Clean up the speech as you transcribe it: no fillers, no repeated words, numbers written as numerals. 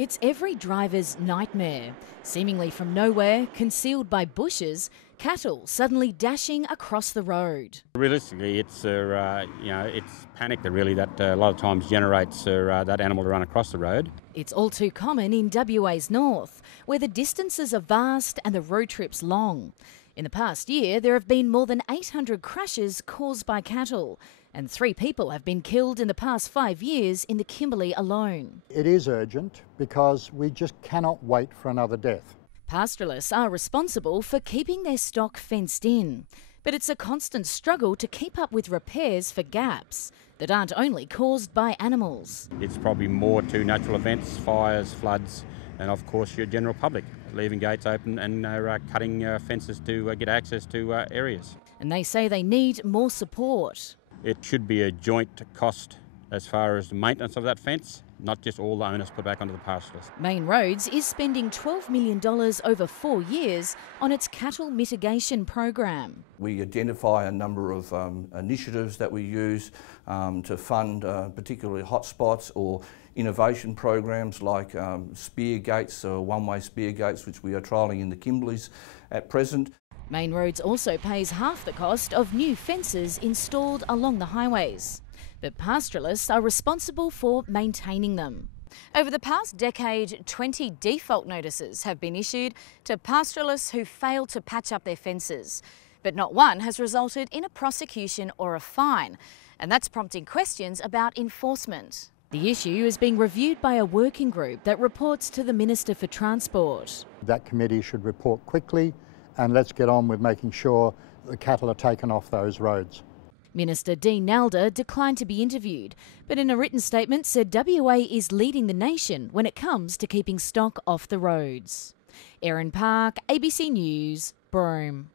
It's every driver's nightmare. Seemingly from nowhere, concealed by bushes, cattle suddenly dashing across the road. Realistically, it's panic that really that a lot of times generates that animal to run across the road. It's all too common in WA's north, where the distances are vast and the road trips long. In the past year, there have been more than 800 crashes caused by cattle, and 3 people have been killed in the past 5 years in the Kimberley alone. It is urgent because we just cannot wait for another death. Pastoralists are responsible for keeping their stock fenced in, but it's a constant struggle to keep up with repairs for gaps that aren't only caused by animals. It's probably more to natural events, fires, floods, and of course your general public, leaving gates open and cutting fences to get access to areas. And they say they need more support. It should be a joint cost as far as the maintenance of that fence, not just all the onus put back onto the pastoralists. Main Roads is spending $12 million over 4 years on its cattle mitigation program. We identify a number of initiatives that we use to fund particularly hotspots or innovation programs like spear gates, one-way spear gates, which we are trialling in the Kimberleys at present. Main Roads also pays half the cost of new fences installed along the highways, but pastoralists are responsible for maintaining them. Over the past decade, 20 default notices have been issued to pastoralists who fail to patch up their fences, but not one has resulted in a prosecution or a fine, and that's prompting questions about enforcement. The issue is being reviewed by a working group that reports to the Minister for Transport. That committee should report quickly, and let's get on with making sure the cattle are taken off those roads. Minister Dean Nalder declined to be interviewed, but in a written statement said WA is leading the nation when it comes to keeping stock off the roads. Erin Park, ABC News, Broome.